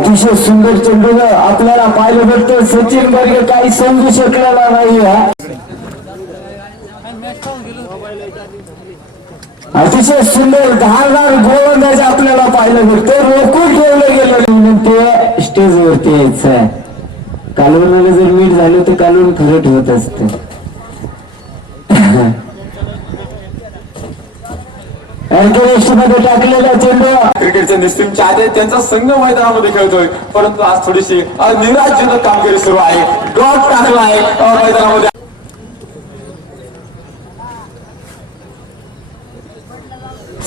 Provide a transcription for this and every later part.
अतिशय सुंदर चेंडू आपल्याला पाहायला भेटतो. सचिन बर्गे काही समजू शकलेला नाही. अतिशय सुंदर धारदार गोलंदाज आपल्याला पाहायला भेटतो. रोखून ठेवलं गेलं म्हणून ते स्टेजवरती यायचं. कालवणाला जर मीठ झालं तर कालवण खरं ठेवत असते. मध्ये टाकलेला चेंडू क्रिकेटच्या निस्तीमच्या आधी त्यांचा संघ मैदानामध्ये खेळतोय, परंतु आज थोडीशी निराज्य कामगिरी सुरू आहे. ड्रॉप टाकला आहे मैदानामध्ये.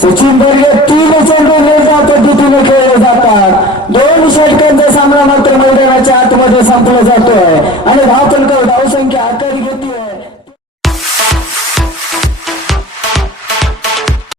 सचिन बर्गे 3 चेंडू निर्धार पद्धतीने खेळले जातात. 2 षटकांचा सामना मात्र मैदानाच्या आतमध्ये संपला जातोय आणि धावफलक